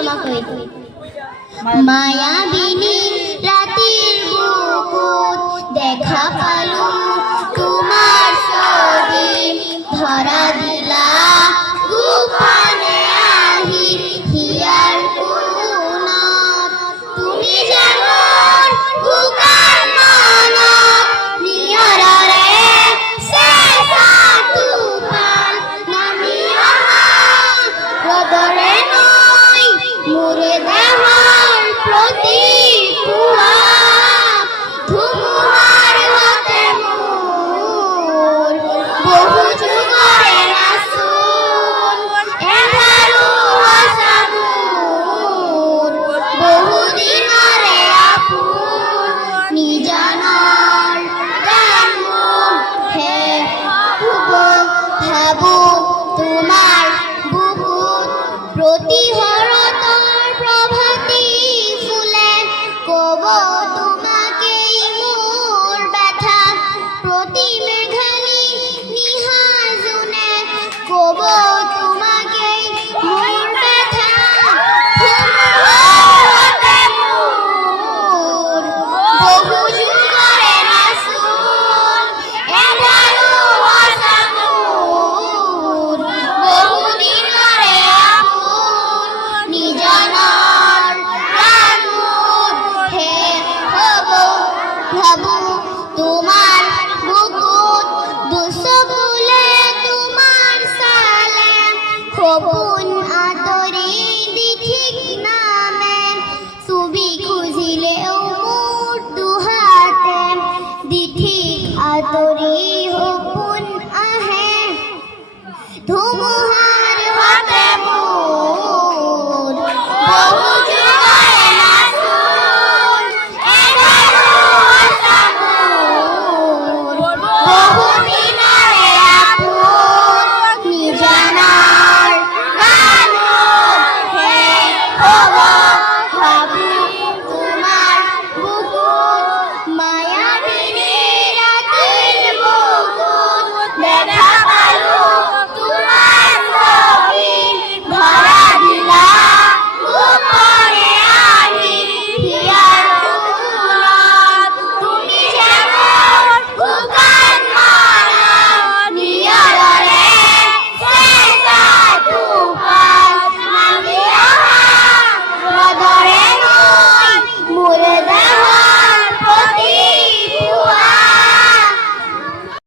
ক্ষমা করে দিন। মায়াবিনী রাতের বুকুত দেখা পালো তোমার ছবি, ধরা দিলা গোপনে আহি হিয়ার কোণত। তুমি যেমন বুকাৰ মনত নিয়ৰৰে চেঁচা তুফান নামি অহা ৰদৰে নৈ মোৰে দেহৰ প্ৰতি পুৱা ধুমুহাৰ হতে মোৰ বহু যুগৰে নাচোন এবাৰো আশা মোৰ বহু দিনৰে আপোন নিজানৰ গান মুখে ভাবো তোমাৰ বুকুত প্ৰতিহৰতৰ প্ৰভাতী ফুলে কব তোমাকেই মোৰ ব্যথা, প্ৰতি মেঘানী নিশা জোনে কব তোমাকেই মোৰ ব্যথা। ধুমুহাতে মোৰ বহু যুগৰে নাচোন এবাৰো আশা মোৰ বহু দিনৰে আপোন নিজানৰ প্ৰাণ মুখে ভাবো তোমাৰ বুকুত দুচকুলে তোমাৰ চালে সপোন